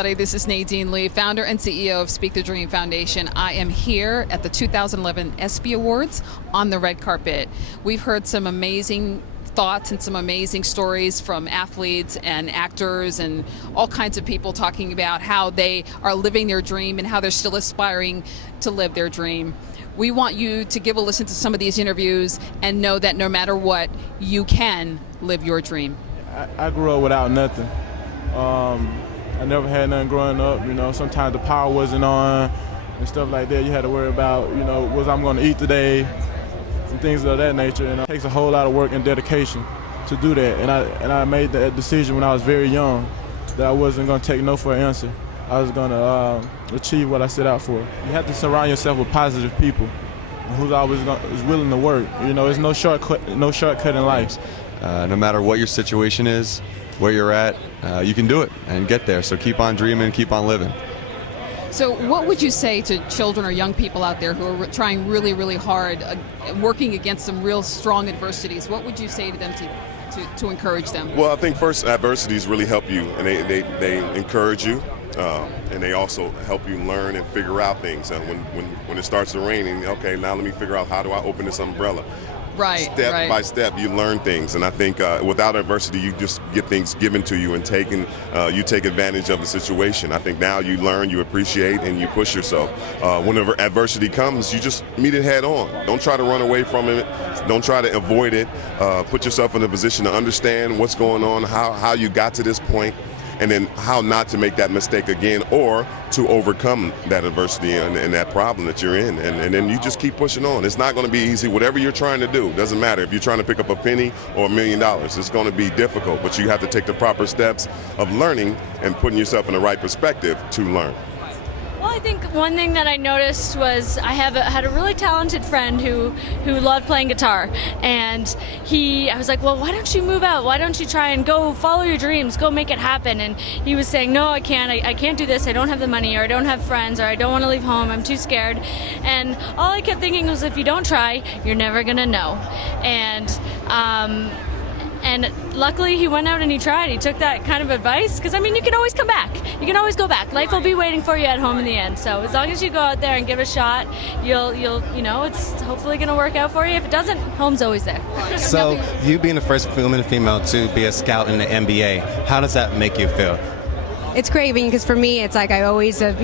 everybody. This is Nadine Lee, founder and CEO of Speak the Dream Foundation. I am here at the 2011 Espy Awards on the red carpet. We've heard some amazing thoughts and some amazing stories from athletes and actors and all kinds of people talking about how they are living their dream and how they're still aspiring to live their dream. We want you to give a listen to some of these interviews and know that no matter what, you can live your dream. I grew up without nothing. I never had nothing growing up. You know, sometimes the power wasn't on and stuff like that. You had to worry about, you know, what I'm going to eat today and things of that nature. And it takes a whole lot of work and dedication to do that. And I made that decision when I was very young that I wasn't going to take no for an answer. I was going to achieve what I set out for. You have to surround yourself with positive people who's always is willing to work. You know, there's no shortcut in life. No matter what your situation is, where you're at, you can do it and get there. So keep on dreaming, keep on living. So what would you say to children or young people out there who are trying really, really hard, working against some real strong adversities? What would you say to them to encourage them? Well, I think first adversities really help you, and they encourage you, and they also help you learn and figure out things. And when it starts to rain, and okay, now let me figure out how do I open this umbrella. Right, step by step, you learn things, and I think without adversity, you just get things given to you, and you take advantage of the situation. I think now you learn, you appreciate, and you push yourself. Whenever adversity comes, you just meet it head on. Don't try to run away from it. Don't try to avoid it. Put yourself in a position to understand what's going on, how you got to this point, and then how not to make that mistake again, or to overcome that adversity and that problem that you're in. And then you just keep pushing on. It's not going to be easy. Whatever you're trying to do, doesn't matter. If you're trying to pick up a penny or $1 million, it's going to be difficult, but you have to take the proper steps of learning and putting yourself in the right perspective to learn. Well, I think one thing that I noticed was I had a really talented friend who loved playing guitar, and I was like, well, why don't you move out? Why don't you try and go follow your dreams, go make it happen? And he was saying, no, I can't do this. I don't have the money, or I don't have friends, or I don't want to leave home. I'm too scared. And all I kept thinking was, if you don't try, you're never gonna know. And luckily he went out and he tried. He took that kind of advice, because I mean, you can always come back. You can always go back. Life will be waiting for you at home in the end. So as long as you go out there and give it a shot, you'll it's hopefully going to work out for you. If it doesn't, home's always there. So you being the first woman and female to be a scout in the NBA, how does that make you feel? It's great, because for me, it's like I always have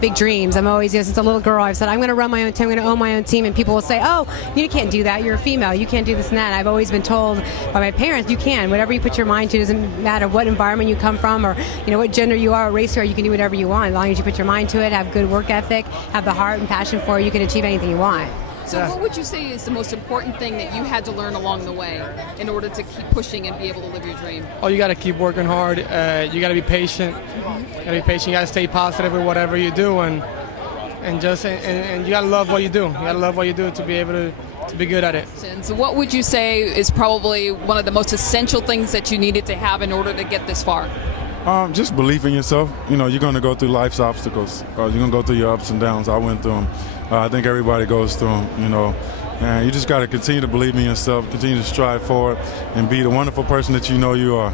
big dreams. I'm always, since a little girl, I've said, I'm going to run my own team, I'm going to own my own team, and people will say, oh, you can't do that, you're a female, you can't do this and that. And I've always been told by my parents, you can. Whatever you put your mind to, doesn't matter what environment you come from, or what gender you are, or race you are, you can do whatever you want. As long as you put your mind to it, have good work ethic, have the heart and passion for it, you can achieve anything you want. So what would you say is the most important thing that you had to learn along the way in order to keep pushing and be able to live your dream? Oh, you got to keep working hard. You got to be patient. You got to be patient. You got to stay positive with whatever you do, and you got to love what you do. You got to love what you do to be able to be good at it. So what would you say is probably one of the most essential things that you needed to have in order to get this far? Just believe in yourself. You're going to go through life's obstacles. You're going to go through your ups and downs. I went through them. I think everybody goes through them, and you just got to continue to believe in yourself, continue to strive forward, and be the wonderful person that you know you are.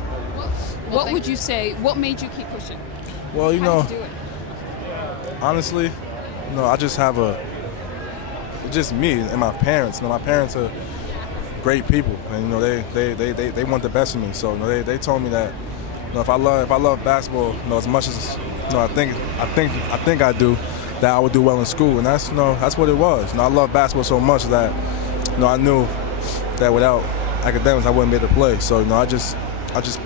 What would you say, what made you keep pushing? Well, How did you do it? honestly, I just have it's just me and my parents. My parents are great people, and they want the best of me. So they told me that if I love basketball, as much as I think I do, that I would do well in school, and that's what it was. I love basketball so much that I knew that without academics I wouldn't be able to play. So I just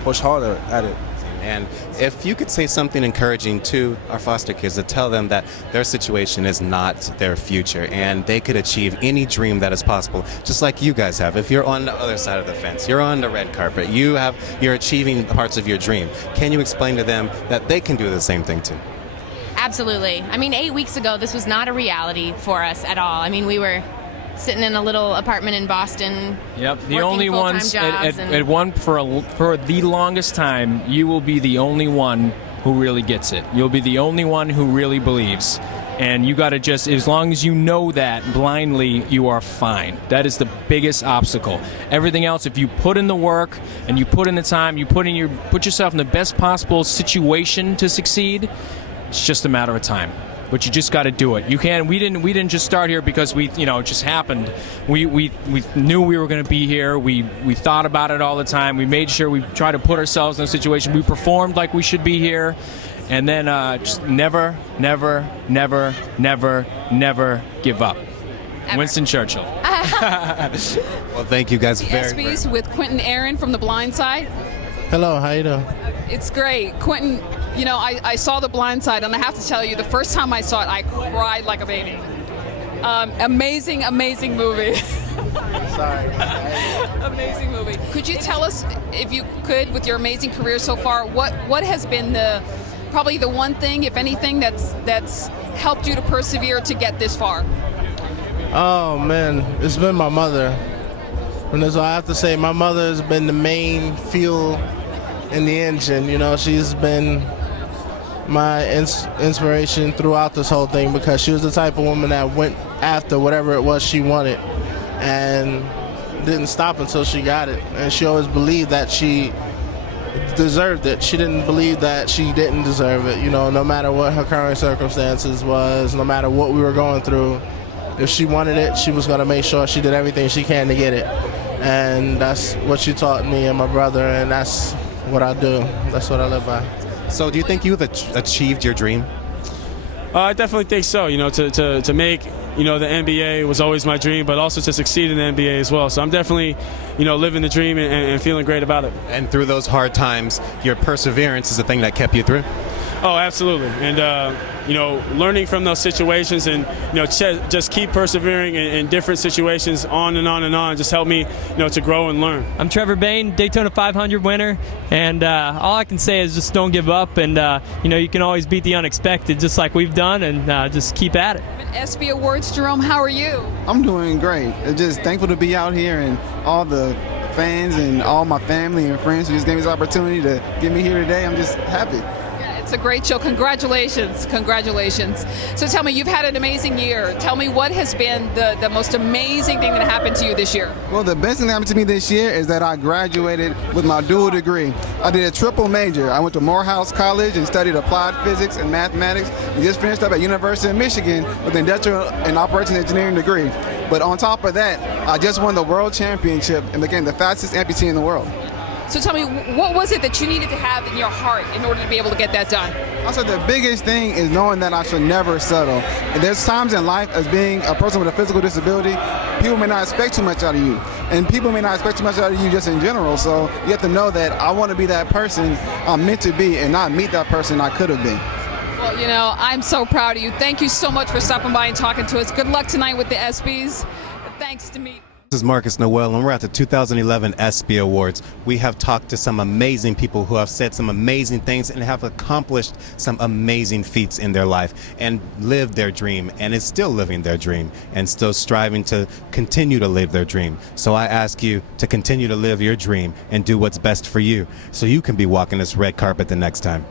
pushed harder at it. And if you could say something encouraging to our foster kids to tell them that their situation is not their future and they could achieve any dream that is possible, just like you guys have. If you're on the other side of the fence, you're on the red carpet, you're achieving parts of your dream. Can you explain to them that they can do the same thing too? Absolutely. 8 weeks ago, this was not a reality for us at all. We were sitting in a little apartment in Boston. Yep, the only ones for the longest time. You will be the only one who really gets it. You'll be the only one who really believes. And you got to just, as long as you know that blindly, you are fine. That is the biggest obstacle. Everything else, if you put in the work and you put in the time, you put yourself in the best possible situation to succeed, it's just a matter of time. But you just got to do it. You can. We didn't just start here because it just happened. We knew we were going to be here. We thought about it all the time. We made sure we tried to put ourselves in a situation. We performed like we should be here, and then just never give up. Ever. Winston Churchill. Well, thank you guys very much. Espys with Quentin Aaron from The Blind Side. Hello, how you doing? It's great. Quentin, I saw The Blind Side, and I have to tell you, the first time I saw it, I cried like a baby. Amazing movie. Sorry. Amazing movie. Could you tell us, if you could, with your amazing career so far, what has been probably the one thing, if anything, that's helped you to persevere to get this far? Oh man, it's been my mother. And that's all I have to say. My mother has been the main fuel in the engine. She's been my inspiration throughout this whole thing, because she was the type of woman that went after whatever it was she wanted and didn't stop until she got it. And she always believed that she deserved it. She didn't believe that she didn't deserve it. No matter what her current circumstances was, no matter what we were going through, if she wanted it, she was going to make sure she did everything she can to get it. And that's what she taught me and my brother, and that's what I do. That's what I live by. So do you think you've achieved your dream? I definitely think so. To make, the NBA was always my dream, but also to succeed in the NBA as well. So I'm definitely, living the dream and feeling great about it. And through those hard times, your perseverance is the thing that kept you through? Oh, absolutely. And, learning from those situations and, just keep persevering in different situations on and on and on just helped me, to grow and learn. I'm Trevor Bain, Daytona 500 winner, and all I can say is just don't give up, and, you can always beat the unexpected just like we've done, and just keep at it. Espy Awards, Jerome, how are you? I'm doing great. I'm just thankful to be out here, and all the fans and all my family and friends who just gave me this opportunity to get me here today. I'm just happy. It's a great show. Congratulations. So tell me, you've had an amazing year. Tell me, what has been the most amazing thing that happened to you this year? Well, the best thing that happened to me this year is that I graduated with my dual degree. I did a triple major. I went to Morehouse College and studied applied physics and mathematics, and just finished up at University of Michigan with an industrial and operations engineering degree. But on top of that, I just won the world championship and became the fastest amputee in the world. So tell me, what was it that you needed to have in your heart in order to be able to get that done? I said the biggest thing is knowing that I should never settle. And there's times in life, as being a person with a physical disability, people may not expect too much out of you. And people may not expect too much out of you just in general. So you have to know that I want to be that person I'm meant to be and not meet that person I could have been. Well, I'm so proud of you. Thank you so much for stopping by and talking to us. Good luck tonight with the Espys. Thanks to me. This is Marcus Noel, and we're at the 2011 Espy Awards. We have talked to some amazing people who have said some amazing things and have accomplished some amazing feats in their life and lived their dream and is still living their dream and still striving to continue to live their dream. So I ask you to continue to live your dream and do what's best for you so you can be walking this red carpet the next time.